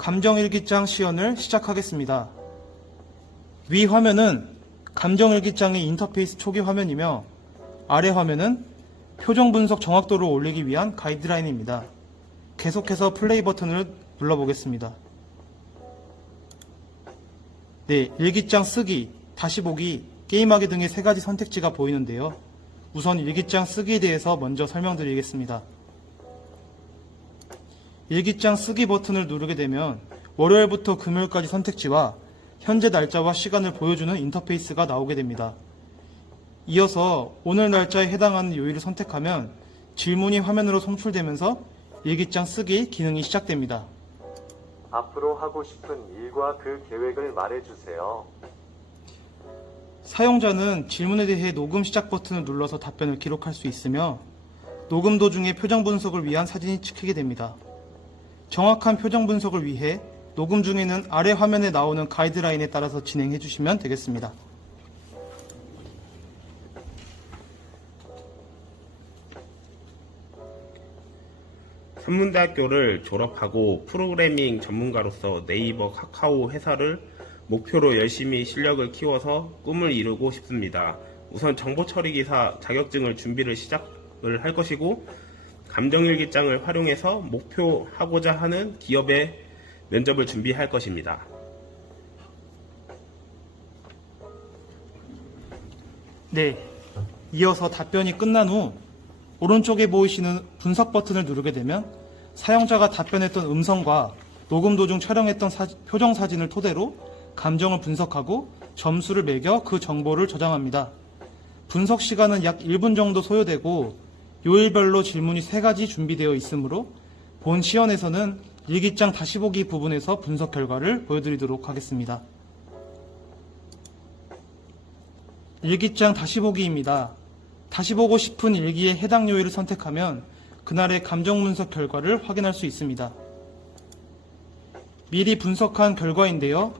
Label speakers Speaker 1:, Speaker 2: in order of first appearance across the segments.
Speaker 1: 감정일기장 시연을 시작하겠습니다. 위 화면은 감정일기장의 인터페이스 초기 화면이며 아래 화면은 표정 분석 정확도를 올리기 위한 가이드라인입니다. 계속해서 플레이 버튼을 눌러보겠습니다. 네, 일기장 쓰기, 다시 보기, 게임하기 등의 세 가지 선택지가 보이는데요. 우선 일기장 쓰기에 대해서 먼저 설명드리겠습니다. 일기장 쓰기 버튼을 누르게 되면 월요일부터 금요일까지 선택지와 현재 날짜와 시간을 보여주는 인터페이스가 나오게 됩니다. 이어서 오늘 날짜에 해당하는 요일을 선택하면 질문이 화면으로 송출되면서 일기장 쓰기 기능이 시작됩니다.
Speaker 2: 앞으로 하고 싶은 일과 그 계획을 말해주세요.
Speaker 1: 사용자는 질문에 대해 녹음 시작 버튼을 눌러서 답변을 기록할 수 있으며 녹음 도중에 표정 분석을 위한 사진이 찍히게 됩니다. 정확한 표정 분석을 위해 녹음 중에는 아래 화면에 나오는 가이드라인에 따라서 진행해 주시면 되겠습니다.
Speaker 3: 산문대학교를 졸업하고 프로그래밍 전문가로서 네이버 카카오 회사를 목표로 열심히 실력을 키워서 꿈을 이루고 싶습니다. 우선 정보 처리 기사 자격증을 준비를 시작을 할 것이고 감정일기장을 활용해서 목표하고자 하는 기업의 면접을 준비할 것입니다.
Speaker 1: 네. 이어서 답변이 끝난 후 오른쪽에 보이시는 분석 버튼을 누르게 되면 사용자가 답변했던 음성과 녹음 도중 촬영했던 사- 표정 사진을 토대로 감정을 분석하고 점수를 매겨 그 정보를 저장합니다. 분석 시간은 약 1분 정도 소요되고 요일별로 질문이 3가지 준비되어 있으므로 본 시연에서는 일기장 다시 보기 부분에서 분석 결과를 보여드리도록 하겠습니다. 일기장 다시 보기입니다. 다시 보고 싶은 일기의 해당 요일을 선택하면 그날의 감정 분석 결과를 확인할 수 있습니다. 미리 분석한 결과인데요.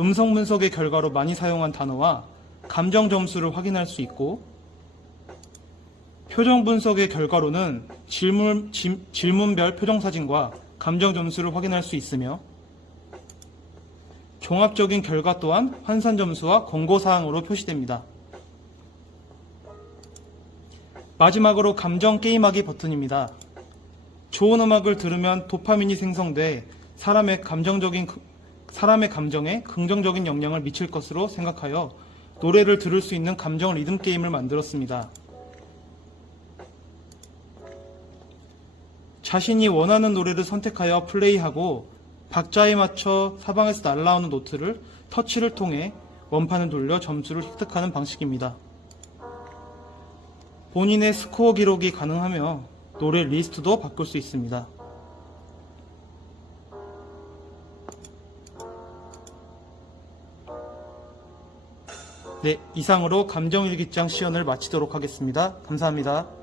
Speaker 1: 음성 분석의 결과로 많이 사용한 단어와 감정 점수를 확인할 수 있고 표정 분석의 결과로는 질문, 질- 질문별 표정 사진과 감정 점수를 확인할 수 있으며 종합적인 결과 또한 환산 점수와 권고 사항으로 표시됩니다. 마지막으로 감정 게임하기 버튼입니다. 좋은 음악을 들으면 도파민이 생성돼 사람의 감정적인 그- 사람의 감정에 긍정적인 영향을 미칠 것으로 생각하여 노래를 들을 수 있는 감정 리듬 게임을 만들었습니다. 자신이 원하는 노래를 선택하여 플레이하고 박자에 맞춰 사방에서 날라오는 노트를 터치를 통해 원판을 돌려 점수를 획득하는 방식입니다. 본인의 스코어 기록이 가능하며 노래 리스트도 바꿀 수 있습니다. 네, 이상으로 감정일기장 시연을 마치도록 하겠습니다. 감사합니다.